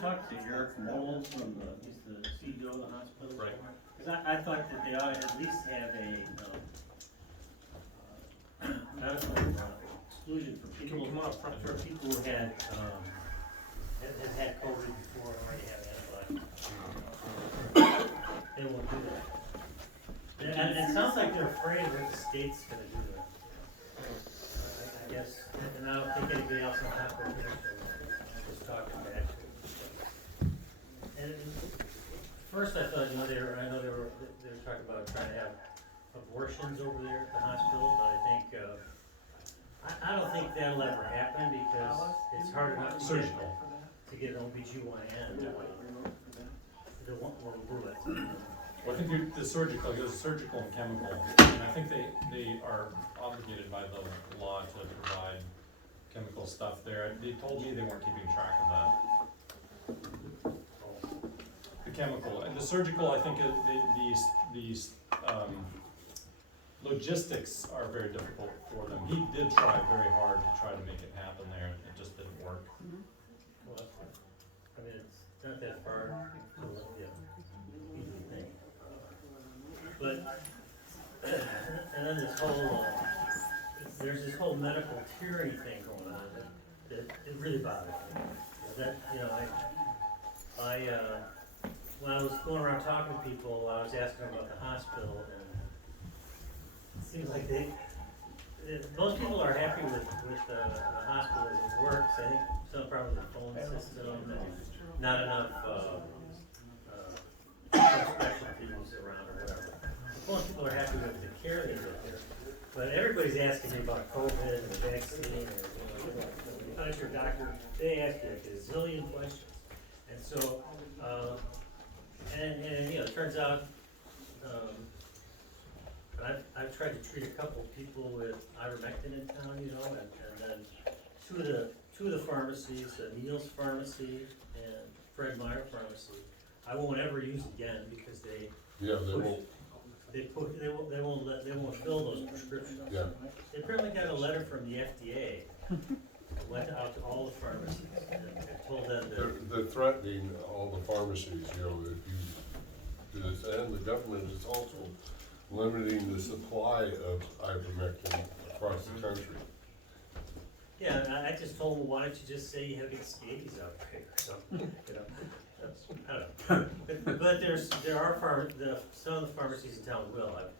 talk to Eric Mold from he's the CEO of the hospital? Right. Because I thought that they ought to at least have a medical exclusion for people. Come on up front. For people who had COVID before, already have antibodies. They won't do that. And it sounds like they're afraid of what the state's gonna do to them. I guess, and I don't think anybody else in the hospital is talking back to it. And first I thought, I know they were talking about trying to have abortions over there at the hospital, but I think, I don't think that'll ever happen because it's hard enough to get an OBGYN. They won't do it. Well, I think the surgical, there's surgical and chemical, and I think they are obligated by the law to provide chemical stuff there. They told me they weren't keeping track of that. The chemical and the surgical, I think these logistics are very difficult for them. He did try very hard to try to make it happen there, and it just didn't work. Well, I mean, it's not that far, easy thing. But, and then this whole, there's this whole medical tyranny thing going on that it really bothers me. That, when I was going around talking to people, I was asking them about the hospital, and it seems like most people are happy with the hospital as it works. I think some problem with the phone system and not enough specialties around or whatever. Most people are happy with the care they get there. But everybody's asking me about COVID and the vaccine, or when you find your doctor, they ask you like a zillion questions. And so, and it turns out, I've tried to treat a couple people with ivermectin in town, and then two of the pharmacies, Neil's Pharmacy and Fred Meyer Pharmacy, I won't ever use again because they won't fill those prescriptions. Yeah. They apparently got a letter from the FDA, went out to all the pharmacies and told them that They're threatening all the pharmacies, if you do this, and the government is also limiting the supply of ivermectin across the country. yeah, and I just told them, why don't you just say you have big scabies out there, so, I don't know. But some of the pharmacies in town will, I've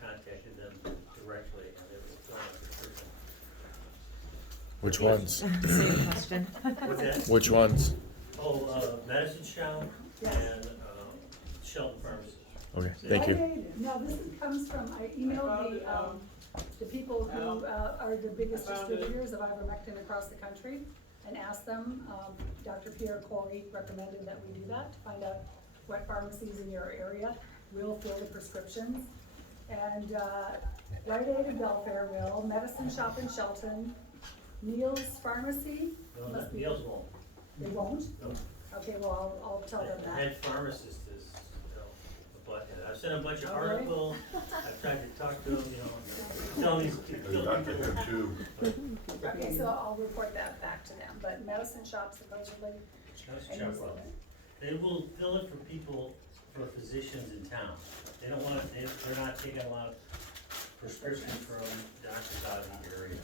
contacted them directly, and they were filling out the prescription. Which ones? Same question. What's that? Which ones? Medicine Shop and, Shelton Pharmacy. Okay, thank you. Now, this comes from, I emailed the people who are the biggest distributors of ivermectin across the country and asked them, Dr. Pierre Corey recommended that we do that to find out what pharmacies in your area will fill the prescriptions. And Rite Aid in Belfair will, Medicine Shop in Shelton, Neil's Pharmacy. No, Neil's won't. They won't? No. Okay, well, I'll tell them The that. head pharmacist is, a butthead. I've sent a bunch of Oh, really? articles, I've tried to talk to them, tell these people. And Dr. Him too. Okay, so I'll report that back to them, but Medicine Shop supposedly, Medicine Shop will. They will fill it for people, for physicians in town. They don't want, they're not taking a lot of prescriptions from doctors out of the area.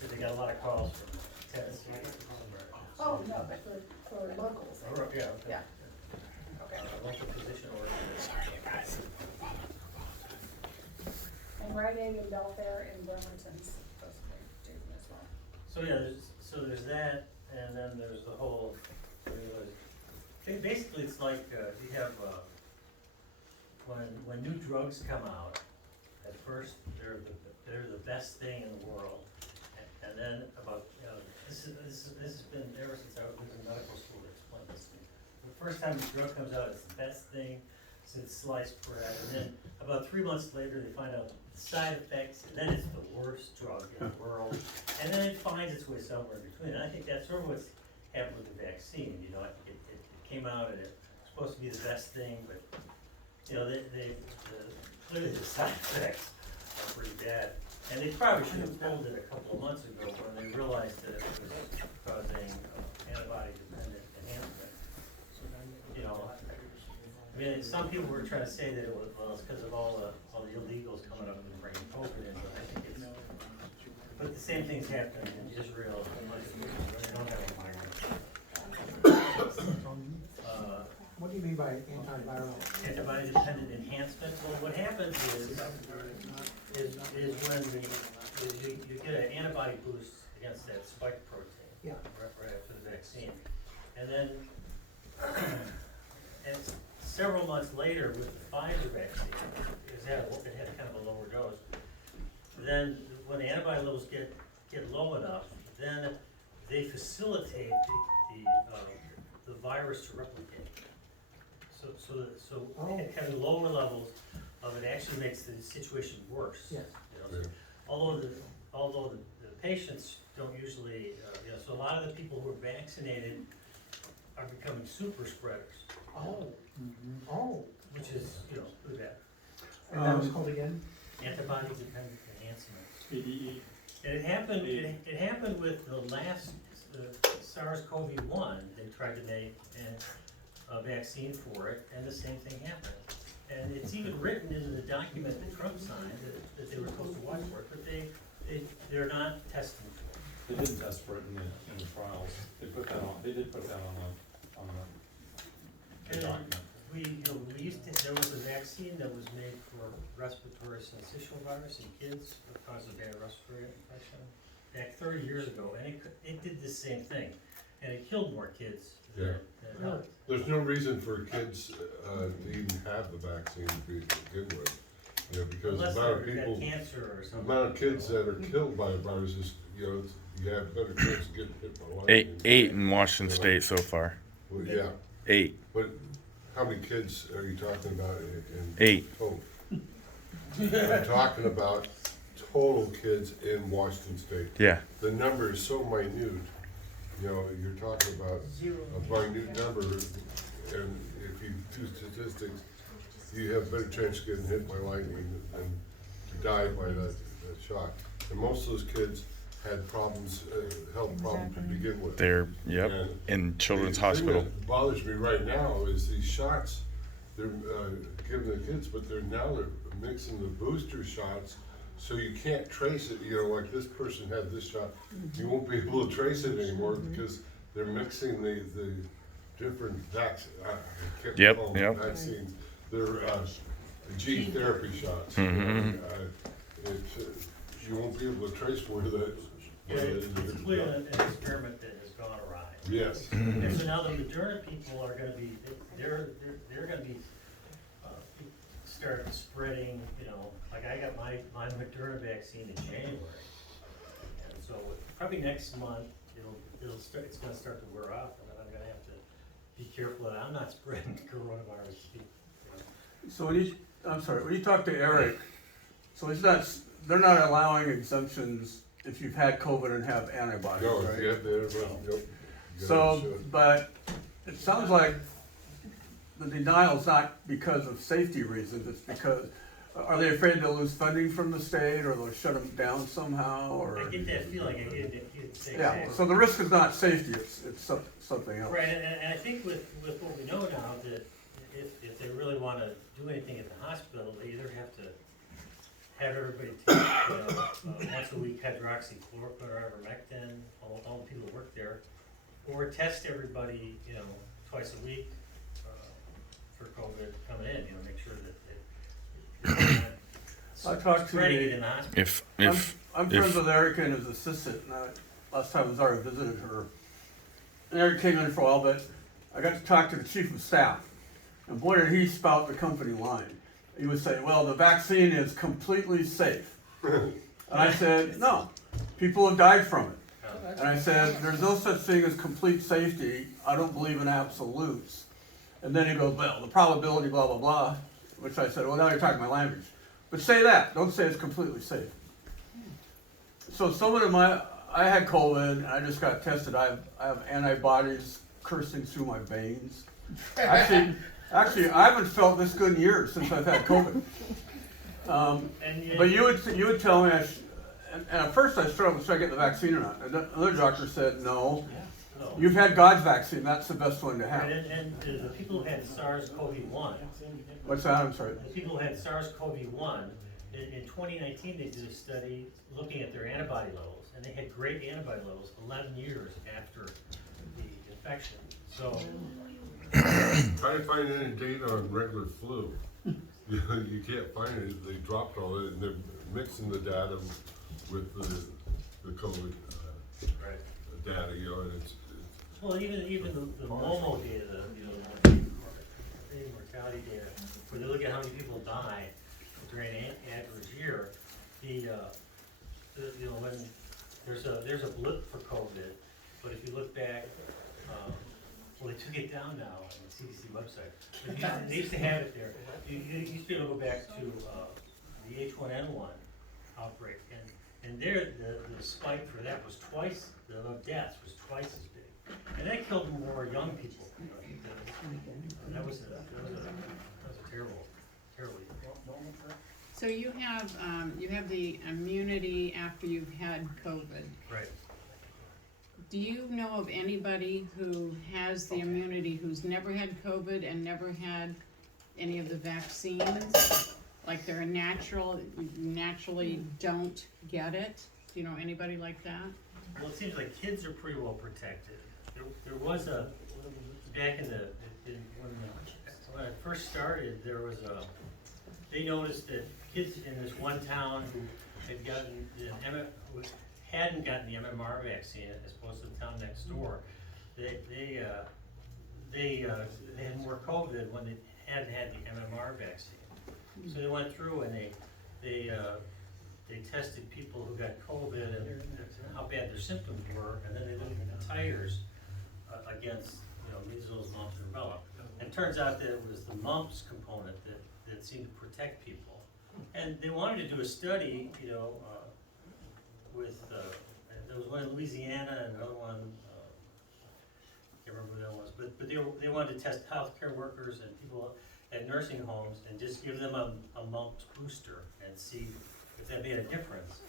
So they got a lot of calls from Tennessee. oh, no, but for locals. Oh, yeah, okay. Yeah. Okay. Local physician organization. And Rite Aid in Belfair and Burlington's supposedly do as well. So yeah, there's that, and then there's the whole, basically it's like, you have, when new drugs come out, at first, they're the best thing in the world. And then this has been ever since I was in medical school to explain this to me. The first time the drug comes out, it's the best thing since sliced bread, and then about 3 months later, they find out the side effects, and then it's the worst drug in the world, and then it finds its way somewhere in between. And I think that's sort of what's happened with the vaccine. It came out and it's supposed to be the best thing, but clearly the side effects are pretty bad. And they probably should have pulled it a couple of months ago when they realized that it was causing antibody-dependent enhancement. mean, some people were trying to say that it was, well, it's because of all the illegals coming up and bringing COVID in, but I think it's, but the same thing's happening in Israel, they don't have a virus. What do you mean by antiviral? Antibody-dependent enhancement, well, what happens is when you get an antibody boost against that spike protein. Yeah. Right after the vaccine. And then, and several months later with the Pfizer vaccine, it had kind of a lower dose. Then when the antibody levels get low enough, then they facilitate the virus to replicate. So having lower levels of it actually makes the situation worse. Yes. You know, so although the patients don't usually, so a lot of the people who are vaccinated are becoming super spreaders. Oh. Oh. Which is, pretty bad. And that was called again? Antibody-dependent enhancement. ADE. And it happened with the last SARS-CoV-1. They tried to make a vaccine for it, and the same thing happened. And it's even written in the document that Trump signed that they were supposed to watch for it, but they're not testing for it. They didn't test for it in the trials. They did put that on the document. There was a vaccine that was made for respiratory syncytial virus in kids that caused a bad respiratory infection back 30 years ago, and it did the same thing, and it killed more kids than it helped. There's no reason for kids to even have the vaccine to begin with, because Unless the amount of they've got people, cancer or the something. amount of kids that are killed by viruses, you have better chance of getting hit by lightning. Eight in Washington State so far. Well, yeah, 8. but how many kids are you talking about in 8. total? I'm talking about total kids in Washington State. Yeah. The number is so minute, you're talking about a minute number, and if you do statistics, you have a better chance of getting hit by lightning than to die by that shock. And most of those kids had problems, health problems to begin with. They're, And in Children's the thing Hospital. that bothers me right now is these shots they're giving the kids, but they're mixing the booster shots, so you can't trace it. Like this person had this shot, you won't be able to trace it anymore because they're mixing the different vaccines. They're gene therapy shots. You won't be able to trace where that. It's clearly an experiment that has gone awry. Yes. And so now the Moderna people are gonna be, they're gonna be, start spreading, like I got my Moderna vaccine in January. And so probably next month, it's gonna start to wear off, and then I'm gonna have to be careful that I'm not spreading coronavirus to people. So when you talk to Eric, so they're not allowing exemptions if you've had COVID and have antibodies, No, right? yeah, yep. So, but it sounds like the denial's not because of safety reasons, it's because, are they afraid they'll lose funding from the state, or they'll shut them down somehow, or? I get that feeling, I get say Yeah, exactly. so the risk is not safety, it's something else. Right, and I think with what we know now, that if they really wanna do anything at the hospital, they either have to have everybody take, once a week hydroxychloroquine or ivermectin, all the people who work there, or test everybody, twice a week, for COVID coming in, make sure that they're I not talked to spreading the- it in the hospital. I'm friends with Erica and his assistant, and last time I was there, I visited her. And Eric came in for a while, but I got to talk to the chief of staff, and boy did he spout the company line. He would say, well, the vaccine is completely safe. And I said, no, people have died from it. And I said, there's no such thing as complete safety, I don't believe in absolutes. And then he goes, well, the probability, blah, blah, blah, which I said, well, now you're talking my language. But say that, don't say it's completely safe. So I had COVID, and I just got tested, I have antibodies coursing through my veins. Actually, I haven't felt this good in years since I've had COVID. But you would tell me, and at first I struggled, should I get the vaccine or not? And another doctor said no. You've had God's vaccine, that's the best one to have. And the people who had SARS-CoV-1, What's that, I'm sorry? the people who had SARS-CoV-1, in 2019, they did a study looking at their antibody levels, and they had great antibody levels 11 years after the infection. So, Try to find any data on regular flu. You can't find it, they dropped all it, and they're mixing the data with the COVID right. data, you know, and it's Well, even the MOMO data, the mortality data, where they look at how many people die during an average year, when there's a blip for COVID, but if you look back, well, they took it down now on the CDC website. But they used to have it there. You used to be able to go back to the H1N1 outbreak, and there the spike for that was twice, the deaths was twice as big, and that killed more young people. That was a terrible. So you have the immunity after you've had COVID. Right. Do you know of anybody who has the immunity who's never had COVID and never had any of the vaccines? Like they're naturally don't get it? Do you know anybody like that? Well, it seems like kids are pretty well protected. There was back when I first started, they noticed that kids in this one town who hadn't gotten the MMR vaccine as opposed to the town next door, they had more COVID when they hadn't had the MMR vaccine. So they went through and they tested people who got COVID and how bad their symptoms were, and then they looked at the titers against measles, mumps, and rubella. And it turns out that it was the mumps component that seemed to protect people. And they wanted to do a study, with there was one in Louisiana and another one, I can't remember who that was, but they wanted to test healthcare workers and people at nursing homes and just give them a mumps booster and see if that made a difference.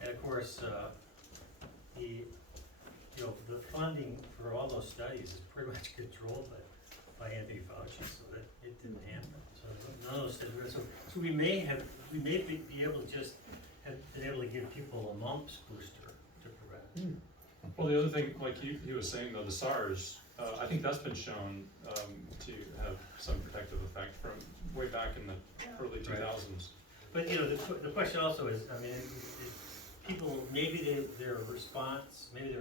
And of course, the funding for all those studies is pretty much controlled by Anthony Fauci, so that it didn't happen. So none of those studies were, so we may be able to just have been able to give people a mumps booster to prevent. Well, the other thing, like he was saying though, the SARS, I think that's been shown to have some protective effect from way back in the early 2000s. But the question also is, I mean, people, maybe their response, maybe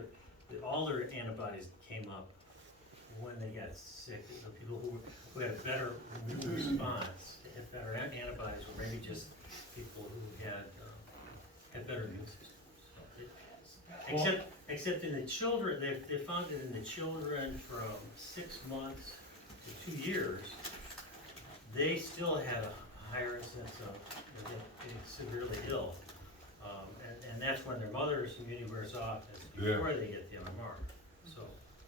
all their antibodies came up when they got sick. The people who had a better immune response, had better antibodies, or maybe just people who had better immune systems. Except in the children, they found it in the children from 6 months to 2 years, they still had a higher incidence of being severely ill. And that's when their mother's immunity wears off, before they get the MMR. So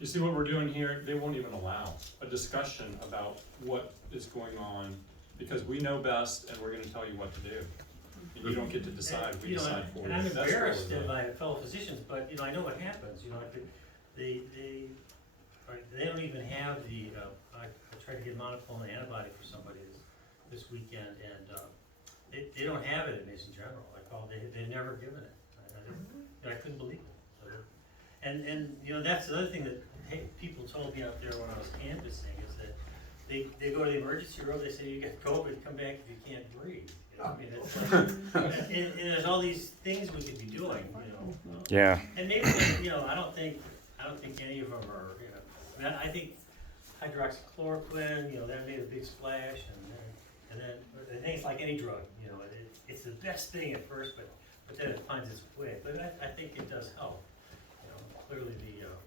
You see what we're doing here? They won't even allow a discussion about what is going on because we know best and we're gonna tell you what to do. You don't get to decide, we decide for you. And I'm That's what embarrassed we're at doing. my fellow physicians, but I know what happens, they don't even have I tried to get monoclonal antibody for somebody this weekend, and they don't have it at Mason General. I called, they've never given it. I couldn't believe it. So and that's the other thing that people told me out there when I was canvassing is that they go to the emergency room, they say you got COVID, come back if you can't breathe. I mean, it's like, and there's all these things we could be doing, Yeah. And maybe I don't think any of them are. I think hydroxychloroquine, that made a big splash, and then I think it's like any drug, it's the best thing at first, but then it finds its way. But I think it does help. Clearly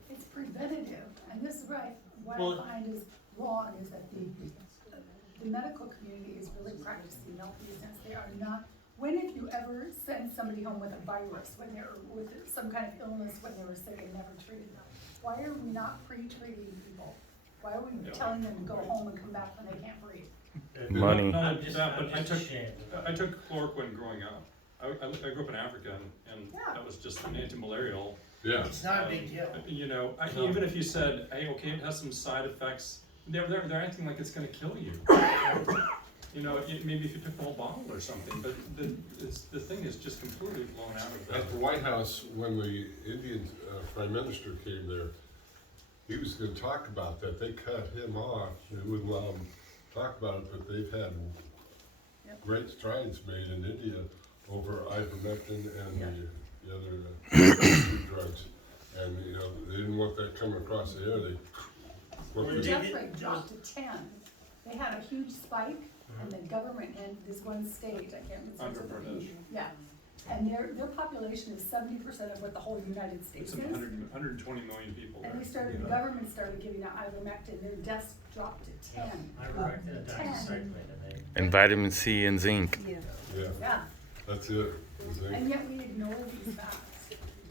It's preventative, and this is what Well- I find is wrong, is that the medical community is really practicing malfeasance. They are not, when have you ever sent somebody home with a virus, when they're with some kind of illness, when they were sick and never treated them? Why are we not pre-treating people? Why are we telling them to go home and come back when they can't breathe? Money. No, I'm just but ashamed. I took chloroquine growing up. I grew up in Africa and Yeah. that was just an anti-malarial. Yeah. It's not a big deal. You know, even if you said, hey, okay, it has some side effects, they're acting like it's gonna kill you. You know, maybe if you took the whole bottle or something, but the thing is just completely blown out of At the White House, when the Indian Prime Minister came there, he was gonna talk about that. They cut him off. They wouldn't allow him to talk about it, but they've had great strides made in India over ivermectin and the other two drugs. And, you know, they didn't want that coming across the air. The death rate dropped to 10. They had a huge spike, and the government in this one state, I can't remember. Andhra Pradesh. Yeah, and their population is 70% of what the whole United States It's is. 120 million people there. And the government started giving out ivermectin, their deaths dropped to 10. Ivermectin and 10. doxycycline, and they. And vitamin C and zinc. Yeah, Yeah, that's it. and yet we ignore these facts.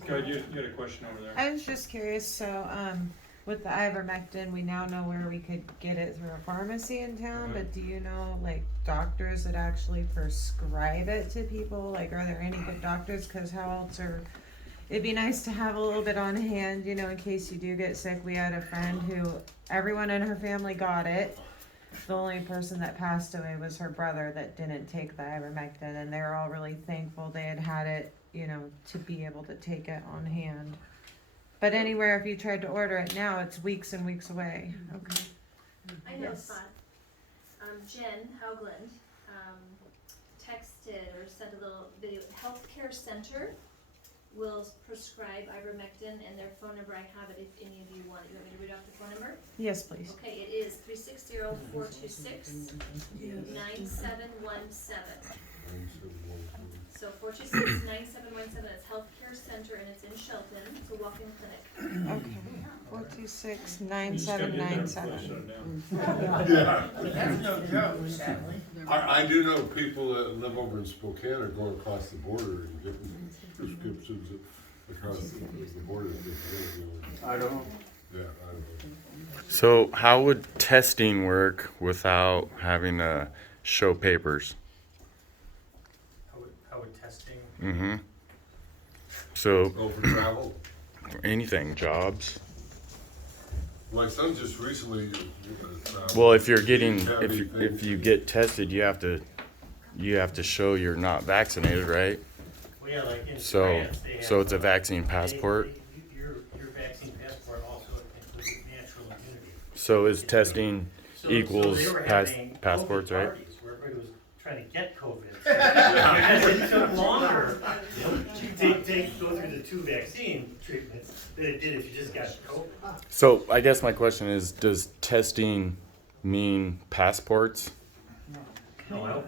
Go ahead, you had a question over there. I was just curious, so, with the ivermectin, we now know where we could get it through a pharmacy in town, but do you know, like, doctors that actually prescribe it to people? Like, are there any good doctors? Cause how else it'd be nice to have a little bit on hand, you know, in case you do get sick. We had a friend who, everyone in her family got it. The only person that passed away was her brother that didn't take the ivermectin, and they were all really thankful they had it, you know, to be able to take it on hand. But anywhere, if you tried to order it now, it's weeks and weeks away. Okay. I know a Yes. spot. Jen Haugland texted or sent a little video. Healthcare Center will prescribe ivermectin, and their phone number, I have it if any of you want it. You want me to read off the phone number? Yes, please. Okay, it is 360-426-9717. So 426-9717, it's Healthcare Center, and it's in Shelton. It's a walk-in clinic. Okay. 426-9797. Yeah. That's no joke, sadly. I do know people that live over in Spokane are going across the border and getting prescriptions across the border. I don't know. Yeah, I don't know. So how would testing work without having to show papers? How would testing? Mm-hmm. So Go for travel. anything, jobs. My son just recently. Well, if you're getting, if you get tested, you have to show you're not vaccinated, right? Well, yeah, like in So, France, they have. so it's a vaccine passport. Your vaccine passport also includes natural immunity. So is testing So equals they were pass, having passports, COVID right? parties Where everybody was trying to get COVID. It took longer to go through the 2 vaccine treatments than it did if you just got COVID. So I guess my question is, does testing mean passports? No, I hope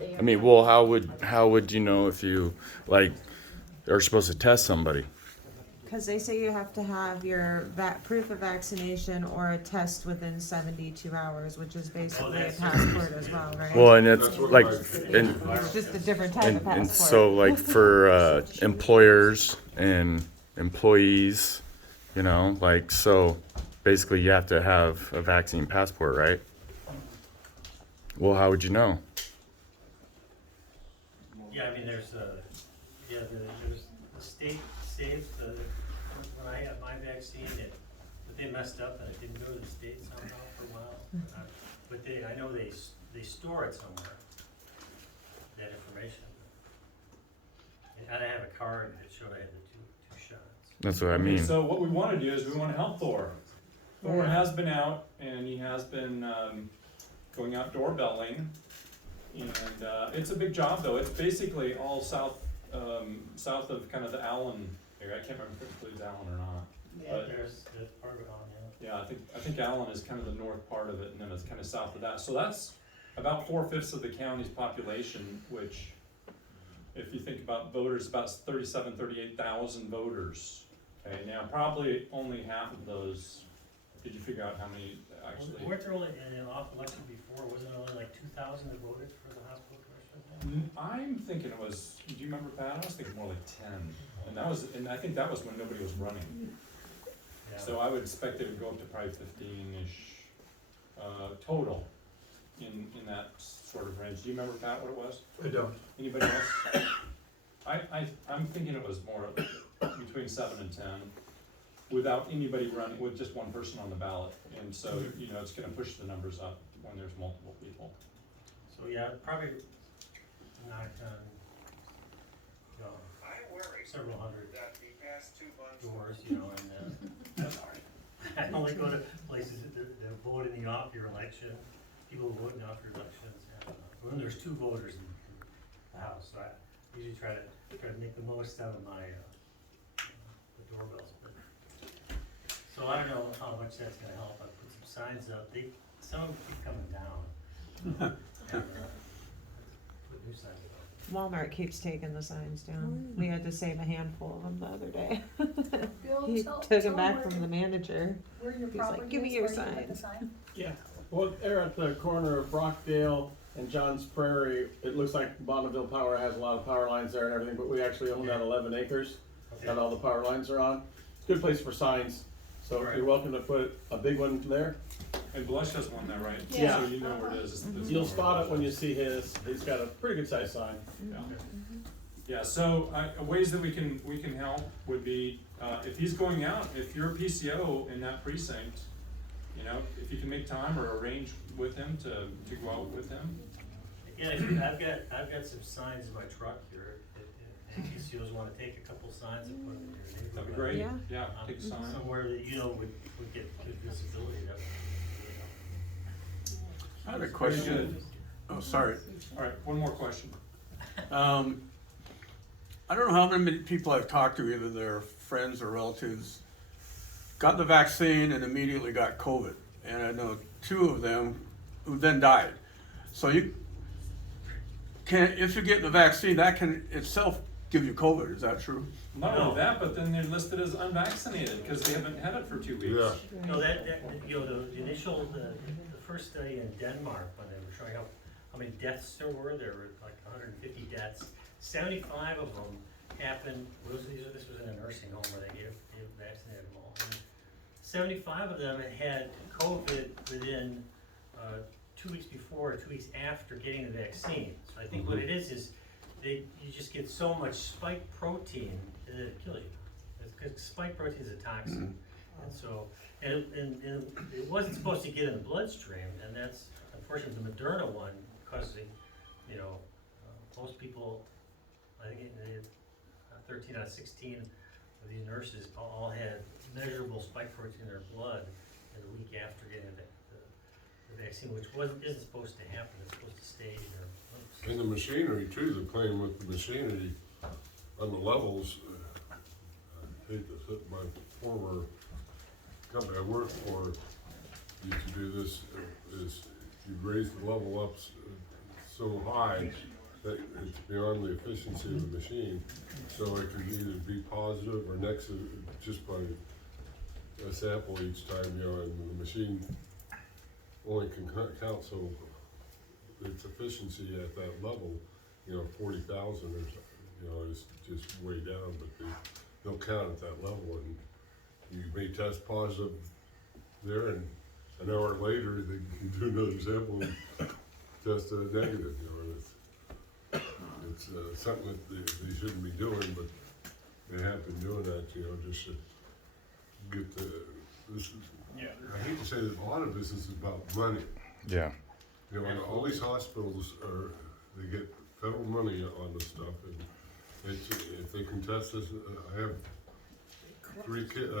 Right? I mean, well, how would you know if you like are supposed to test somebody? Because they say you have to have your proof of vaccination or a test within 72 hours, which is basically a that's- passport as well, right? Well, and it's That's what like, my- and It's just a different type of and passport. so like for employers and employees, you know, like so basically you have to have a vaccine passport, right? Well, how would you know? Yeah, I mean, there's the state saves when I got my vaccine, but they messed up and it didn't go to the state somehow for a while. But I know they store it somewhere, that information. And I have a card that showed I had the two shots. That's what I Okay, mean. so what we want to do is we want to help Thor. Thor has been out and he has been going out doorbelling, and it's a big job though. It's basically all south of kind of the Allen area. I can't remember if it includes Allen or not. But There's part of it on, yeah. yeah, I think Allen is kind of the north part of it, and then it's kind of south of that. So that's about 4/5 of the county's population, which, if you think about voters, about 38,000 voters. Okay, now probably only half of those. Did you figure out how many actually? Weren't there only, in an off election before, wasn't it only like 2,000 that voted for the hospital commissioner? I'm thinking it was. Do you remember, Pat? I was thinking more like 10, and I think that was when nobody was running. Yeah. So I would expect it would go up to probably 15-ish total in that sort of range. Do you remember, Pat, what it was? I don't. Anybody else? I'm thinking it was more between 7 and 10, without anybody running, with just one person on the ballot. And so, you know, it's gonna push the numbers up when there's multiple people. So, yeah, probably knock on, you know, several hundred doors, you know, and, I only go to places that vote in the off your election, people who vote in the off your elections, and, when there's 2 voters in the house, so I usually try to make the most out of my, the doorbells. But, so I don't know how much that's gonna help. I put some signs up. Some of them keep coming down. And, put new signs up. Walmart keeps taking the signs down. We had to save a handful of them the other day. Bill, He tell took them them back where- from the manager. Where your He was like, property "Give me is, your where you put the signs." sign? Yeah, well, there at the corner of Brockdale and Johns Prairie, it looks like Bonneville Power has a lot of power lines there and everything, but we actually own that 11 acres Okay. that all the power lines are on. It's a good place for signs, so Right. you're welcome to put a big one there. And Blush has one there, right? Yeah. So you know where it is. It's You'll nowhere spot it when you else. see his. He's got a pretty good sized sign. Yeah. Yeah, so ways that we can help would be, if he's going out, if you're a PCO in that precinct, you know, if you can make time or arrange with him to go out with him. Yeah, I've got some signs in my truck here. If PCOs wanna take a couple signs and put them in your neighborhood. That'd be great. Yeah. Yeah, take a sign. Somewhere that, you know, would get good visibility, that would, I have a Very question. good. Oh, sorry. All right, one more question. I don't know how many people I've talked to, either their friends or relatives, got the vaccine and immediately got COVID. And I know 2 of them who then died. So you can, if you get the vaccine, that can itself give you COVID, is that true? Not No. only that, but then they're listed as unvaccinated because they haven't had it for 2 weeks. Yeah, no, you know, the initial, the first study in Denmark, when they were showing how many deaths there were like 150 deaths. 75 of them happened, this was in a nursing home where they vaccinated them all. And 75 of them had COVID within 2 weeks before or 2 weeks after getting the vaccine. So I think what it is you just get so much spike protein that it kills you. Because spike protein is a toxin. And so, and it wasn't supposed to get in the bloodstream, and that's unfortunately the Moderna one causing, you know, most people, I think 13 out of 16 of these nurses all had measurable spike protein in their blood in the week after getting the vaccine, which isn't supposed to happen. It's supposed to stay in their lungs. and the machinery too, they're playing with the machinery on the levels. I hate to put my former company I worked for used to do this, is you raise the level up so high that it's beyond the efficiency of the machine. So it could either be positive or negative just by a sample each time, you know, and the machine only can count so its efficiency at that level, you know, 40,000 or something, you know, is just way down, but they'll count at that level, and you may test positive there, and an hour later, they can do another sample and test negative, you know, it's something that they shouldn't be doing, but they have been doing that, you know, just to get this, Yeah. I hate to say that a lot of this is about money. Yeah. You know, and all these hospitals they get federal money on this stuff, and if they can test this, I have 3 kids,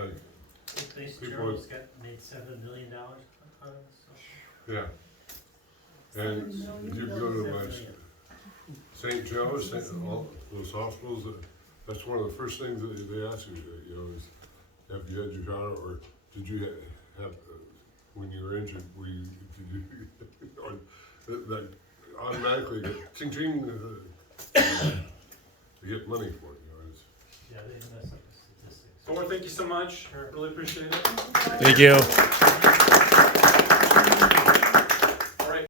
Fitzgerald's made $7 million on it, so. yeah. And you go to St. Joe's, all those hospitals, that's one of the first things that they ask you know, is have you had your shot, or did you have, when you were injured, did you, that automatically get ching ching, to get money for it, you know, it's. Yeah, they mess up the statistics. Thor, thank you so much. Sure. Really appreciate it. Thank you.